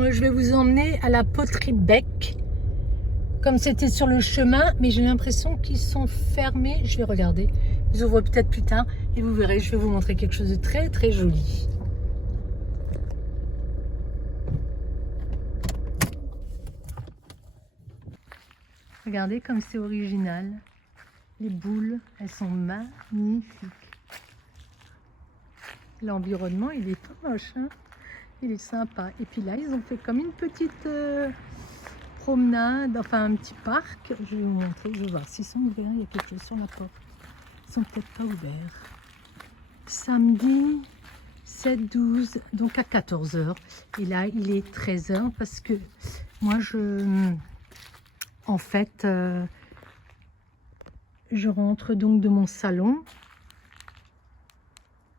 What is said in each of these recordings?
Je vais vous emmener à la poterie Bec, comme c'était sur le chemin, mais j'ai l'impression qu'ils sont fermés. Je vais regarder, ils ouvrent peut-être plus tard et vous verrez, je vais vous montrer quelque chose de très très joli. Regardez comme c'est original. Les boules, elles sont magnifiques. L'environnement, il est pas moche, hein, il est sympa. Et puis là, ils ont fait comme une petite promenade, enfin un petit parc. Je vais vous montrer, je vais voir s'ils sont ouverts. Il y a quelque chose sur la porte. Ils sont peut-être pas ouverts. Samedi 7-12, donc à 14 h. Et là, il est 13 h parce que moi, en fait, je rentre donc de mon salon.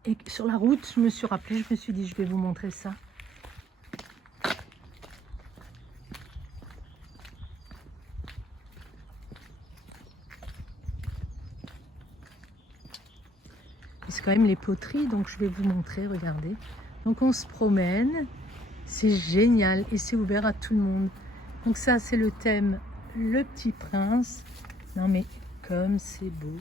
Et sur la route, je me suis rappelé, je me suis dit, je vais vous montrer ça. C'est quand même les poteries, donc je vais vous montrer, regardez. Donc on se promène, c'est génial et c'est ouvert à tout le monde. Donc ça, c'est le thème Le Petit Prince. Non mais comme c'est beau.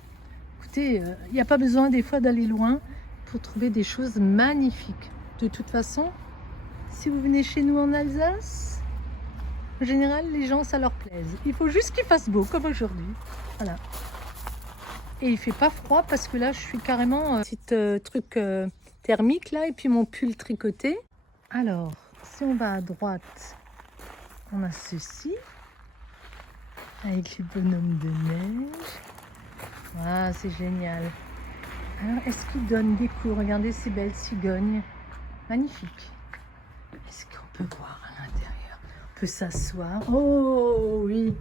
Écoutez, il n'y a pas besoin des fois d'aller loin pour trouver des choses magnifiques. De toute façon, si vous venez chez nous en Alsace, en général, les gens, ça leur plaise. Il faut juste qu'il fasse beau, comme aujourd'hui. Voilà. Et il fait pas froid parce que là, je suis carrément petit truc thermique là, et puis mon pull tricoté. Alors, si on va à droite, on a ceci avec les bonhommes de neige. Ah, c'est génial. Alors, est-ce qu'ils donnent des cours? Regardez ces belles cigognes. Magnifique. Est-ce qu'on peut voir à l'intérieur? On peut s'asseoir. Oh oui,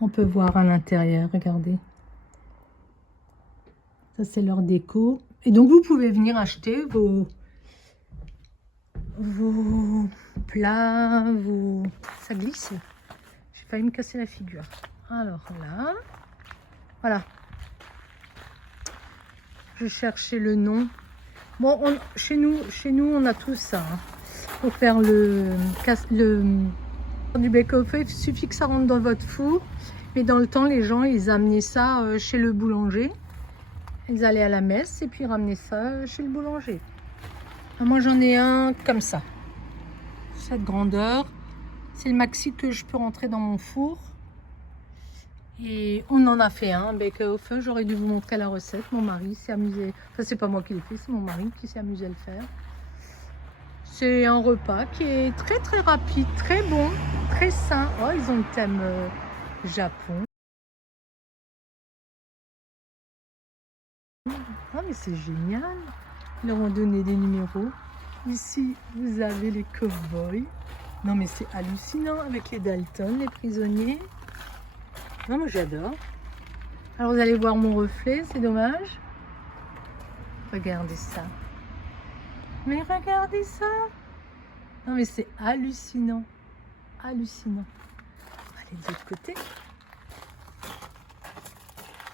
on peut voir à l'intérieur. Regardez. Ça, c'est leur déco. Et donc, vous pouvez venir acheter vos plats, Ça glisse. J'ai failli me casser la figure. Alors là, voilà. Je cherchais le nom. Bon, chez nous, on a tout ça. Hein. Pour faire du bake-off, il suffit que ça rentre dans votre four. Mais dans le temps, les gens, ils amenaient ça chez le boulanger. Ils allaient à la messe et puis ramenaient ça chez le boulanger. Moi, j'en ai un comme ça. Cette grandeur. C'est le maxi que je peux rentrer dans mon four. Et on en a fait un bake-off. J'aurais dû vous montrer la recette. Mon mari s'est amusé. Enfin, c'est pas moi qui l'ai fait, c'est mon mari qui s'est amusé à le faire. C'est un repas qui est très très rapide, très bon, très sain. Oh, ils ont le thème Japon. Ah, mais c'est génial. Ils leur ont donné des numéros. Ici, vous avez les cow-boys. Non, mais c'est hallucinant avec les Dalton, les prisonniers. Non, moi j'adore. Alors, vous allez voir mon reflet, c'est dommage. Regardez ça. Mais regardez ça. Non, mais c'est hallucinant. Hallucinant. On va aller de l'autre côté.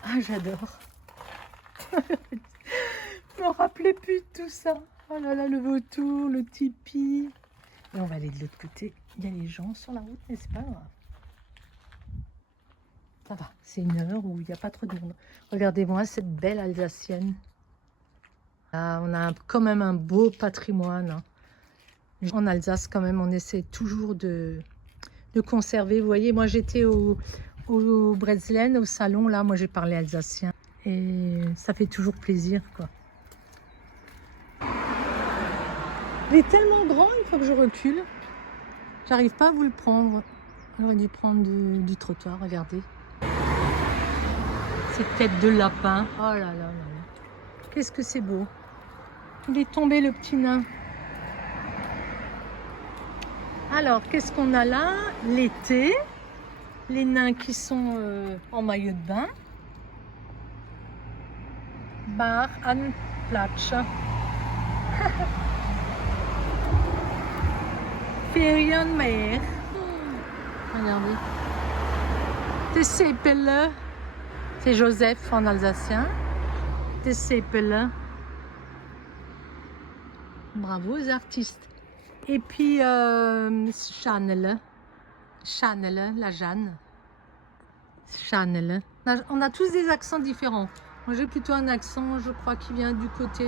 Ah, j'adore. Je me rappelais plus de tout ça. Oh là là, le vautour, le tipi. Et on va aller de l'autre côté. Il y a les gens sur la route, mais c'est pas grave. Ça va, c'est une heure où il n'y a pas trop de monde. Regardez-moi cette belle Alsacienne. Ah, on a quand même un beau patrimoine. Hein. En Alsace, quand même, on essaie toujours de conserver. Vous voyez, moi j'étais au Bretzelen, au salon, là, moi j'ai parlé alsacien. Et ça fait toujours plaisir, quoi. Il est tellement grand, il faut que je recule. J'arrive pas à vous le prendre. J'aurais dû prendre du trottoir, regardez. Ces têtes de lapin. Oh là là là là. Qu'est-ce que c'est beau. Il est tombé, le petit nain. Alors, qu'est-ce qu'on a là? L'été. Les nains qui sont en maillot de bain. Bar an Platz. Ferienmeer. Regardez. Des Seppele. C'est Joseph en alsacien. Des Seppele. Bravo aux artistes. Et puis Chanel, la Jeanne. Chanel. On a tous des accents différents. Moi j'ai plutôt un accent, je crois, qui vient du côté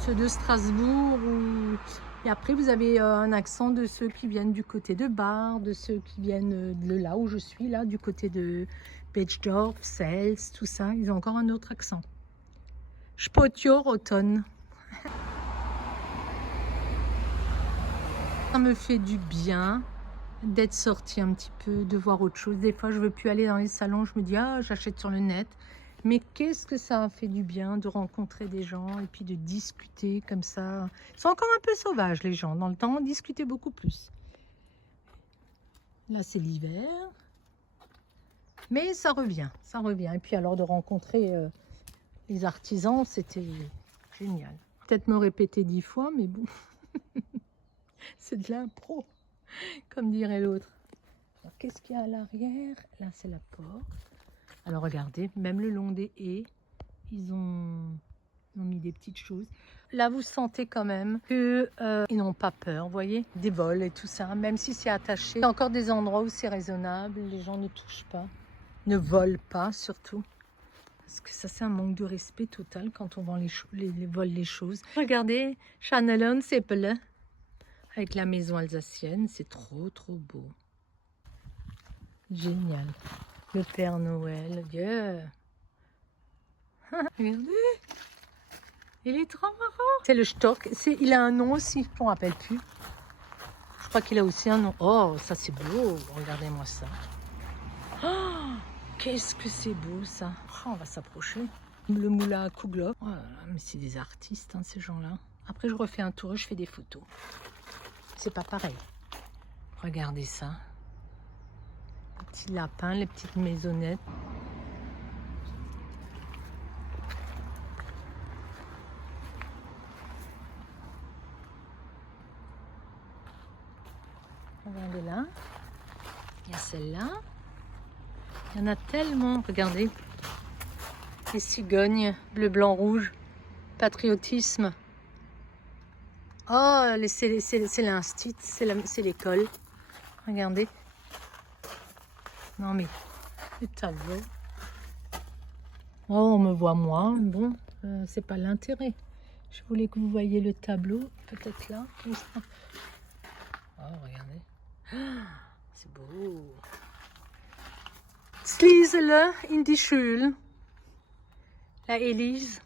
ceux de Strasbourg. Et après vous avez un accent de ceux qui viennent du côté de Bar, de ceux qui viennent de là où je suis, là, du côté de Betschdorf, Sels, tout ça. Ils ont encore un autre accent. Spotio automne. Ça me fait du bien d'être sortie un petit peu, de voir autre chose. Des fois, je veux plus aller dans les salons. Je me dis, ah, j'achète sur le net. Mais qu'est-ce que ça a fait du bien de rencontrer des gens et puis de discuter comme ça. Ils sont encore un peu sauvages, les gens. Dans le temps, on discutait beaucoup plus. Là, c'est l'hiver. Mais ça revient, ça revient. Et puis alors, de rencontrer les artisans, c'était génial. Peut-être me répéter 10 fois, mais bon. C'est de l'impro, comme dirait l'autre. Qu'est-ce qu'il y a à l'arrière? Là, c'est la porte. Alors, regardez, même le long des haies, ils ont mis des petites choses. Là, vous sentez quand même qu'ils n'ont pas peur, vous voyez, des vols et tout ça, même si c'est attaché. Il y a encore des endroits où c'est raisonnable, les gens ne touchent pas, ne volent pas surtout. Parce que ça, c'est un manque de respect total quand on vend vole les choses. Regardez, Chanel, c'est bleu. Avec la maison alsacienne, c'est trop beau. Génial. Le Père Noël, Dieu. Regardez. Il est trop marrant. C'est le Stock. Il a un nom aussi, je ne me rappelle plus. Je crois qu'il a aussi un nom. Oh, ça c'est beau. Regardez-moi ça. Oh, qu'est-ce que c'est beau ça. Oh, on va s'approcher. Le moulin à Kugloff. Oh là là, mais c'est des artistes, hein, ces gens-là. Après, je refais un tour et je fais des photos. C'est pas pareil. Regardez ça. Les petits lapins, les petites maisonnettes. Regardez là. Il y a celle-là. Il y en a tellement. Regardez. Les cigognes, bleu, blanc, rouge. Patriotisme. Oh, c'est l'instit, c'est l'école. Regardez. Non mais, le tableau. Oh, on me voit moi. Bon, c'est pas l'intérêt. Je voulais que vous voyiez le tableau. Peut-être là. Oh, regardez. Ah, c'est beau. Sliesele in die Schule. La Élise.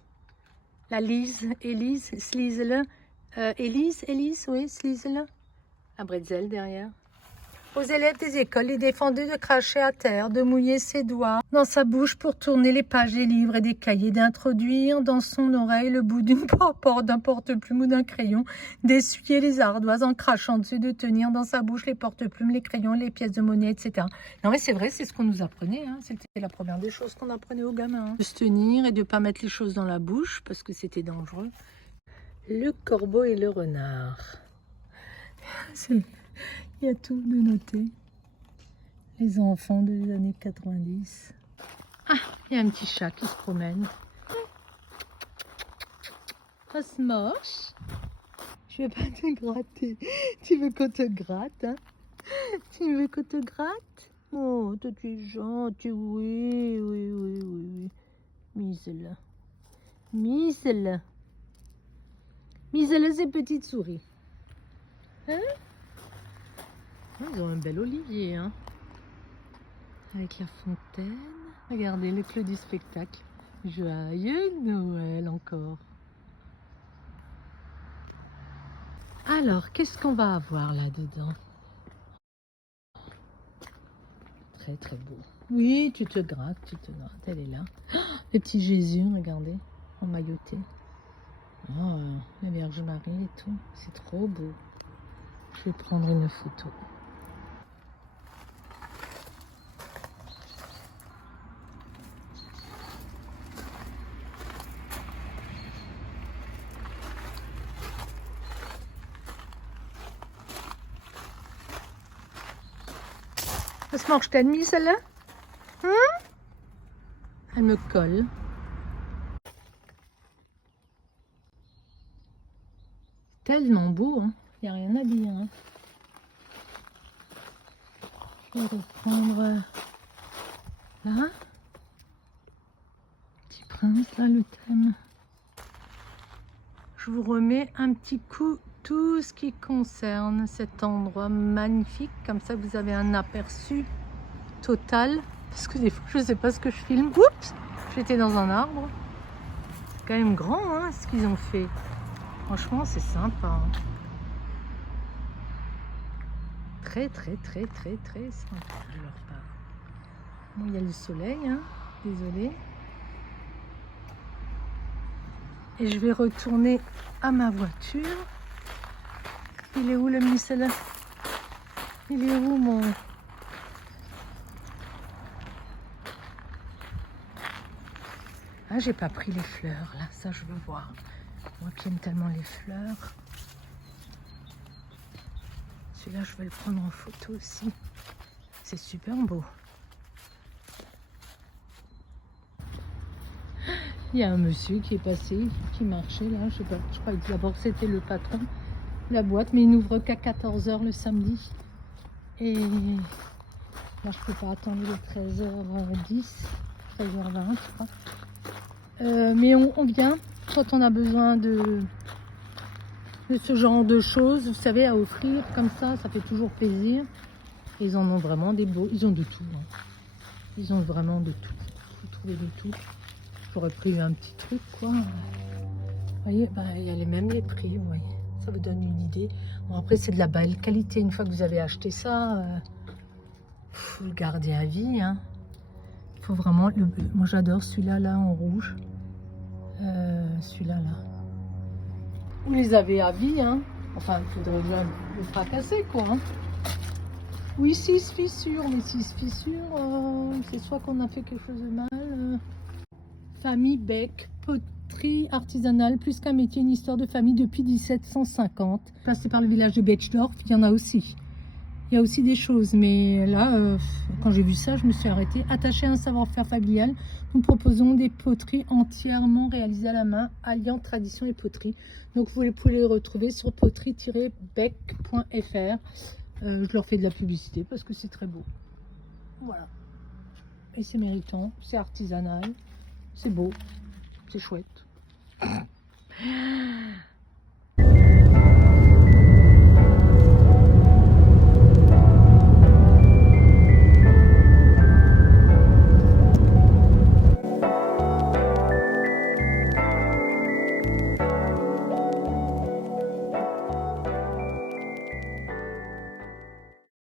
La Lise, Élise, Sliesele. Élise, oui, Sliesele. La bretzel derrière. Aux élèves des écoles, il défendait de cracher à terre, de mouiller ses doigts dans sa bouche pour tourner les pages des livres et des cahiers, d'introduire dans son oreille le bout d'un porte-plume ou d'un crayon, d'essuyer les ardoises en crachant dessus, de tenir dans sa bouche les porte-plumes, les crayons, les pièces de monnaie, etc. Non mais c'est vrai, c'est ce qu'on nous apprenait, hein. C'était la première des choses qu'on apprenait aux gamins. Hein. De se tenir et de ne pas mettre les choses dans la bouche parce que c'était dangereux. Le corbeau et le renard. Il y a tout de noté. Les enfants des années 90. Ah, il y a un petit chat qui se promène. Ça se moche. Je vais pas te gratter. Tu veux qu'on te gratte, hein? Tu veux qu'on te gratte? Oh, toi tu es gentil. Oui. Misela. Misela, c'est petite souris. Hein? Ils ont un bel olivier, hein? Avec la fontaine. Regardez le clou du spectacle. Joyeux Noël encore. Alors, qu'est-ce qu'on va avoir là-dedans? Très beau. Oui, tu te grattes, elle est là. Oh, le petit Jésus, regardez, emmailloté. Oh, la Vierge Marie et tout. C'est trop beau. Je vais prendre une photo. Was machst du denn, Miesele? Elle me colle. tellement beau, hein. Il n'y a rien à dire. Hein. Je vais reprendre là. Petit prince, là, le thème. Je vous remets un petit coup tout ce qui concerne cet endroit magnifique. Comme ça, vous avez un aperçu total. Parce que des fois, je ne sais pas ce que je filme. Oups! J'étais dans un arbre. C'est quand même grand, hein, ce qu'ils ont fait. Franchement, c'est sympa. Hein. Très sympa de leur part. Bon, il y a le soleil, hein. Désolée. Et je vais retourner à ma voiture. Il est où le missel? Il est où mon... Ah, j'ai pas pris les fleurs, là. Ça, je veux voir. Moi qui aime tellement les fleurs. Celui-là, je vais le prendre en photo aussi. C'est super beau. Il y a un monsieur qui est passé, qui marchait là, je sais pas, je crois que d'abord c'était le patron de la boîte, mais il n'ouvre qu'à 14 h le samedi. Et là je peux pas attendre les 13h10, 13h20 je crois. Mais on vient quand on a besoin de ce genre de choses, vous savez, à offrir comme ça fait toujours plaisir. Et ils en ont vraiment des beaux, ils ont de tout. Hein. Ils ont vraiment de tout, vous trouvez de tout. J'aurais pris un petit truc, quoi. Vous voyez, bah, il y a même les prix, vous voyez. Ça vous donne une idée. Bon, après, c'est de la belle qualité. Une fois que vous avez acheté ça, vous le gardez à vie. Hein. Il faut vraiment... Moi, j'adore celui-là, là, en rouge. Celui-là, là. Vous les avez à vie, hein. Enfin, il faudrait bien le fracasser, quoi. Hein. Oui, 6 fissures. Mais 6 fissures, c'est soit qu'on a fait quelque chose de mal... Famille Bec, poterie artisanale, plus qu'un métier, une histoire de famille depuis 1750. Passé par le village de Betchdorf, il y en a aussi. Il y a aussi des choses, mais là, quand j'ai vu ça, je me suis arrêtée. Attaché à un savoir-faire familial, nous proposons des poteries entièrement réalisées à la main, alliant tradition et poterie. Donc vous pouvez les retrouver sur poterie-bec.fr. Je leur fais de la publicité parce que c'est très beau. Voilà. Et c'est méritant, c'est artisanal. C'est beau, c'est chouette.